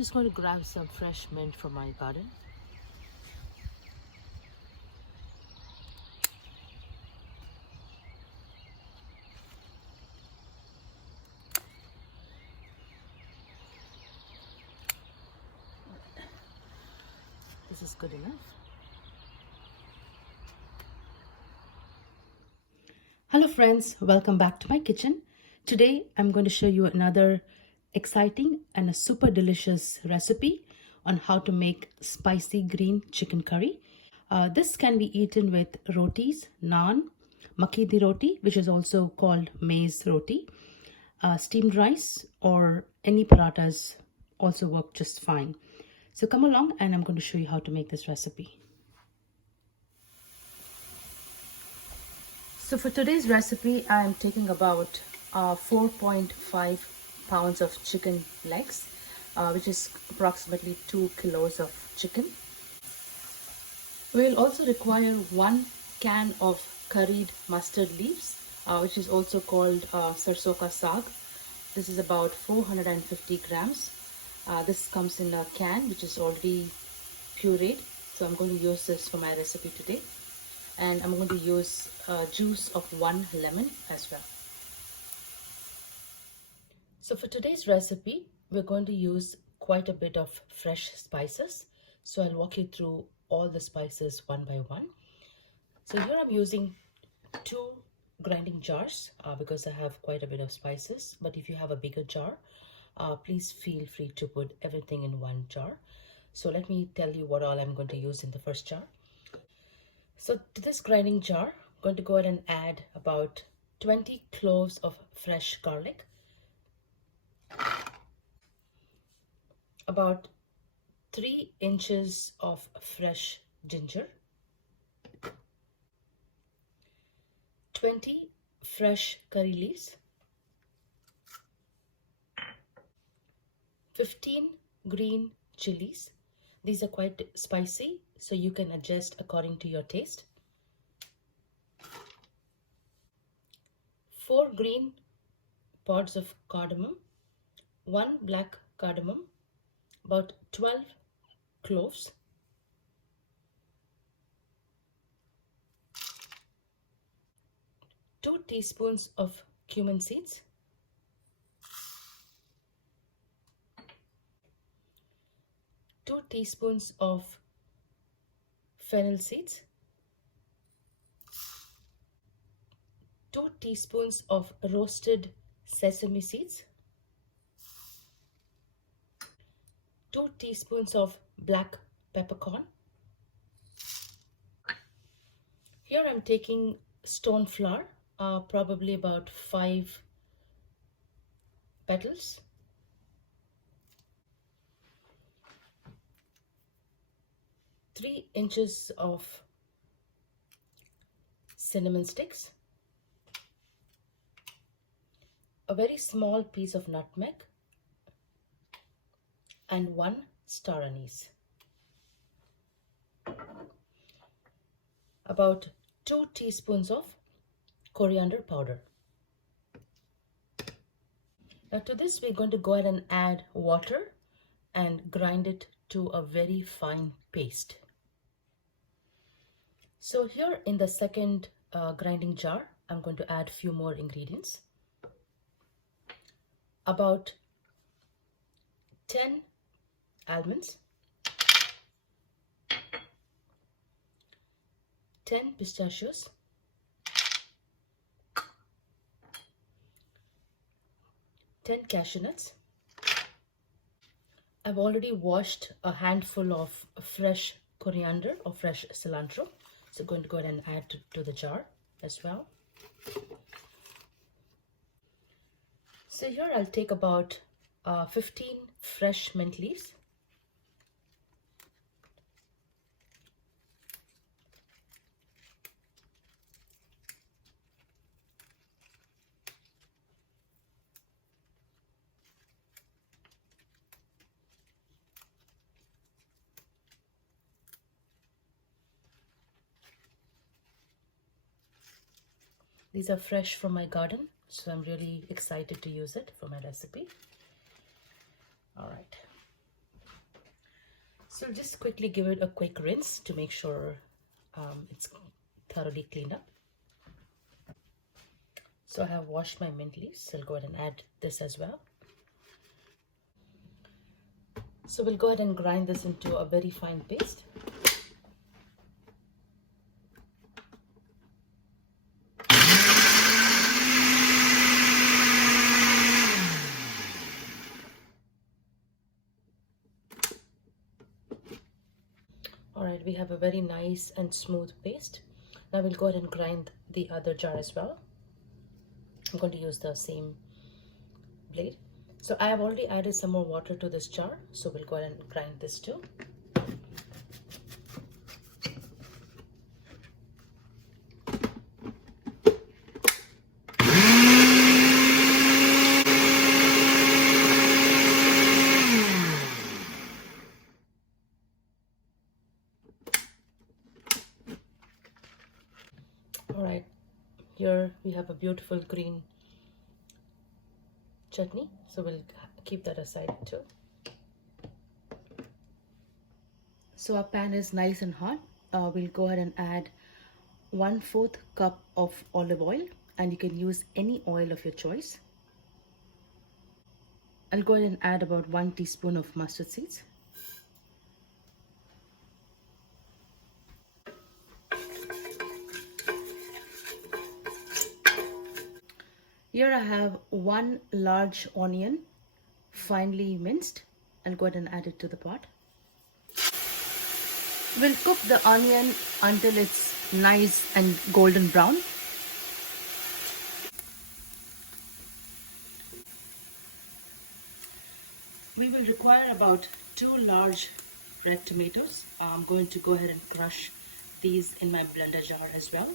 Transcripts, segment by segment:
Just going to grab some fresh mint from my garden. This is good enough. Hello friends, welcome back to my kitchen. Today I'm going to show you another exciting and a super delicious recipe on how to make spicy green chicken curry. This can be eaten with rotis, naan, makki di roti, which is also called maize roti, steamed rice, or any parathas also work just fine. So come along and I'm going to show you how to make this recipe. So for today's recipe, I am taking about 4.5 pounds of chicken legs, which is approximately 2 kilos of chicken. We will also require 1 can of curried mustard leaves, which is also called Sarson ka SAAG. This is about 450 grams. This comes in a can which is already pureed, so I'm going to use this for my recipe today. And I'm going to use juice of 1 lemon as well. So for today's recipe, we're going to use quite a bit of fresh spices. So I'll walk you through all the spices one by one. So here I'm using 2 grinding jars because I have quite a bit of spices. But if you have a bigger jar, please feel free to put everything in one jar. So let me tell you what all I'm going to use in the first jar. So to this grinding jar, I'm going to go ahead and add about 20 cloves of fresh garlic, about 3 inches of fresh ginger, 20 fresh curry leaves, 15 green chilies. These are quite spicy, so you can adjust according to your taste. 4 green pods of cardamom, 1 black cardamom, about 12 cloves, 2 teaspoons of cumin seeds, 2 teaspoons of fennel seeds, 2 teaspoons of roasted sesame seeds, 2 teaspoons of black peppercorn. Here I'm taking stone flour, probably about 5 petals, 3 inches of cinnamon sticks, a very small piece of nutmeg, and 1 star anise. About 2 teaspoons of coriander powder. Now to this we're going to go ahead and add water and grind it to a very fine paste. So here in the second grinding jar, I'm going to add a few more ingredients. About 10 almonds, 10 pistachios, 10 cashew nuts. I've already washed a handful of fresh coriander or fresh cilantro, so I'm going to go ahead and add to the jar as well. So here I'll take about 15 fresh mint leaves, these are fresh from my garden, so I'm really excited to use it for my recipe. All right. So just quickly give it a quick rinse to make sure it's thoroughly cleaned up. So I have washed my mint leaves, so I'll go ahead and add this as well. So we'll go ahead and grind this into a very fine paste. Alright, we have a very nice and smooth paste. Now we'll go ahead and grind the other jar as well. I'm going to use the same blade. So I have already added some more water to this jar, so we'll go ahead and grind this too. Alright, here we have a beautiful green chutney, so we'll keep that aside too. So our pan is nice and hot. We'll go ahead and add 1/4 cup of olive oil, and you can use any oil of your choice. I'll go ahead and add about 1 teaspoon of mustard seeds. Here I have 1 large onion, finely minced. I'll go ahead and add it to the pot. We'll cook the onion until it's nice and golden brown. We will require about 2 large red tomatoes. I'm going to go ahead and crush these in my blender jar as well.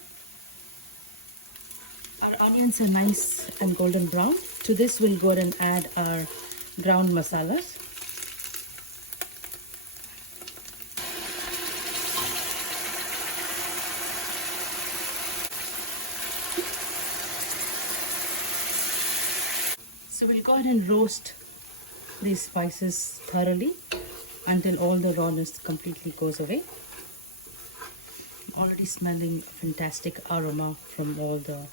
Our onions are nice and golden brown. To this we'll go ahead and add our ground masalas. So we'll go ahead and roast these spices thoroughly until all the rawness completely goes away. I'm already smelling fantastic aroma from all the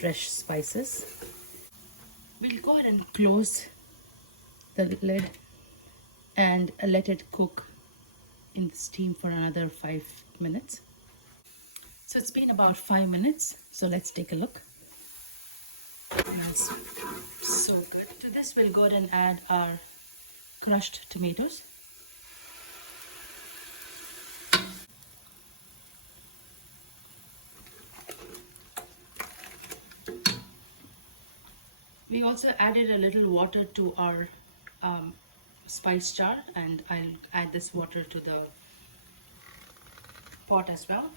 fresh spices. We'll go ahead and close the lid and let it cook in the steam for another 5 minutes. So it's been about 5 minutes, so let's take a look. That's so good. To this we'll go ahead and add our crushed tomatoes. We also added a little water to our spice jar, and I'll add this water to the pot as well.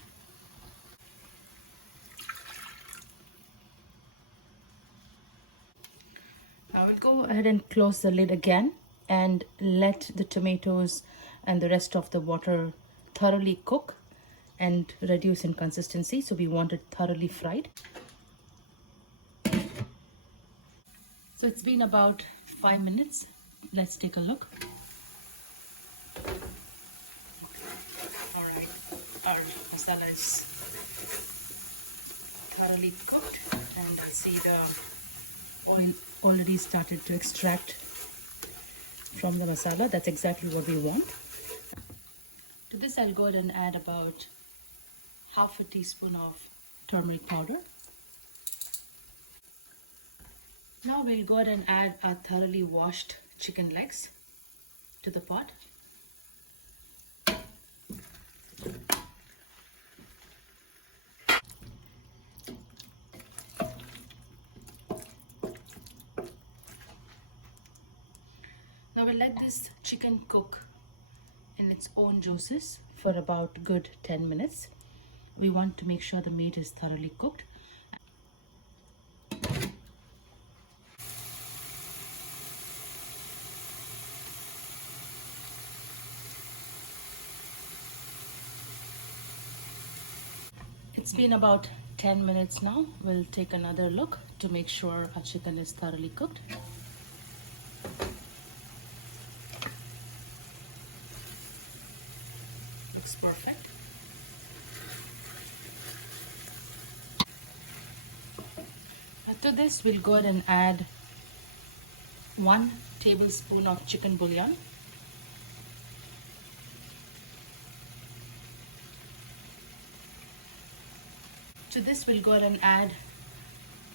Now we'll go ahead and close the lid again and let the tomatoes and the rest of the water thoroughly cook and reduce in consistency, so we want it thoroughly fried. So it's been about 5 minutes. Let's take a look. Alright, our masala is thoroughly cooked, and I see the oil already started to extract from the masala. That's exactly what we want. To this I'll go ahead and add about 1/2 teaspoon of turmeric powder. Now we'll go ahead and add our thoroughly washed chicken legs to the pot. Now we'll let this chicken cook in its own juices for about good 10 minutes. We want to make sure the meat is thoroughly cooked. It's been about 10 minutes now. We'll take another look to make sure our chicken is thoroughly cooked. Looks perfect. To this, we'll go ahead and add 1 tablespoon of chicken bouillon. To this, we'll go ahead and add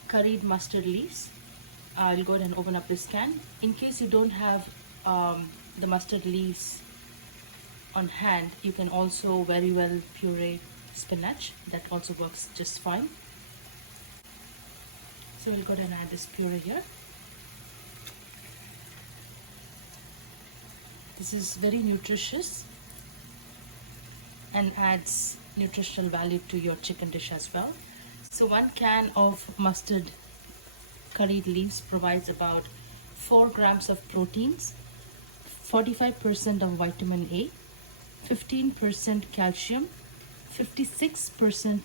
curried mustard leaves. I'll go ahead and open up this can. In case you don't have the mustard leaves on hand, you can also very well puree spinach. That also works just fine. So we'll go ahead and add this puree here. This is very nutritious and adds nutritional value to your chicken dish as well. So 1 can of mustard curried leaves provides about 4 grams of proteins, 45% of vitamin A, 15% calcium, 56%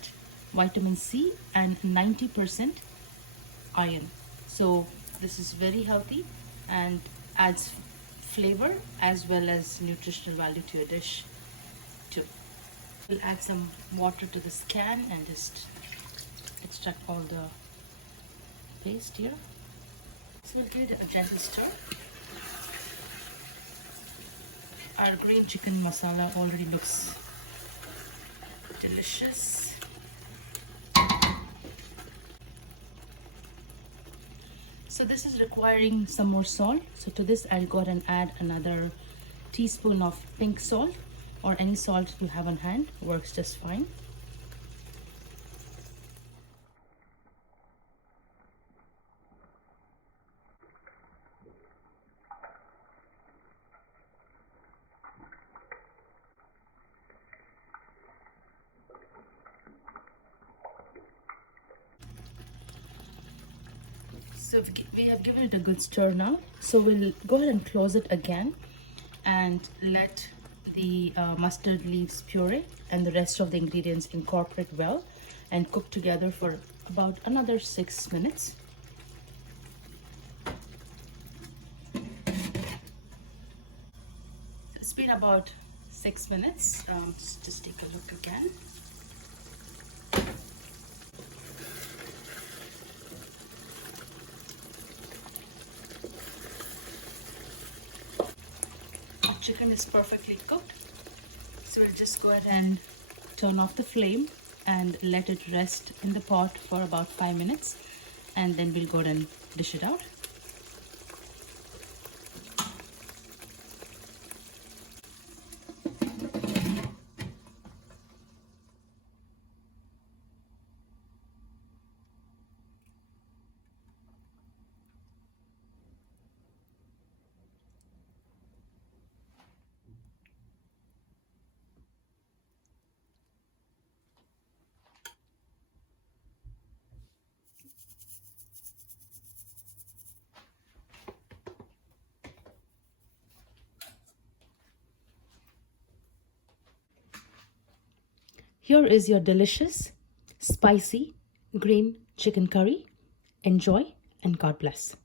vitamin C, and 90% iron. So this is very healthy and adds flavor as well as nutritional value to your dish too. We'll add some water to this can and just extract all the paste here. So we'll give it a gentle stir. Our green chicken masala already looks delicious. So this is requiring some more salt. So to this, I'll go ahead and add another teaspoon of pink salt, or any salt you have on hand works just fine. So we have given it a good stir now. So we'll go ahead and close it again and let the mustard leaves puree and the rest of the ingredients incorporate well and cook together for about another 6 minutes. It's been about 6 minutes. Let's just take a look again. Chicken is perfectly cooked, so we'll just go ahead and turn off the flame and let it rest in the pot for about 5 minutes, and then we'll go ahead and dish it out. Here is your delicious, spicy green chicken curry. Enjoy and God bless.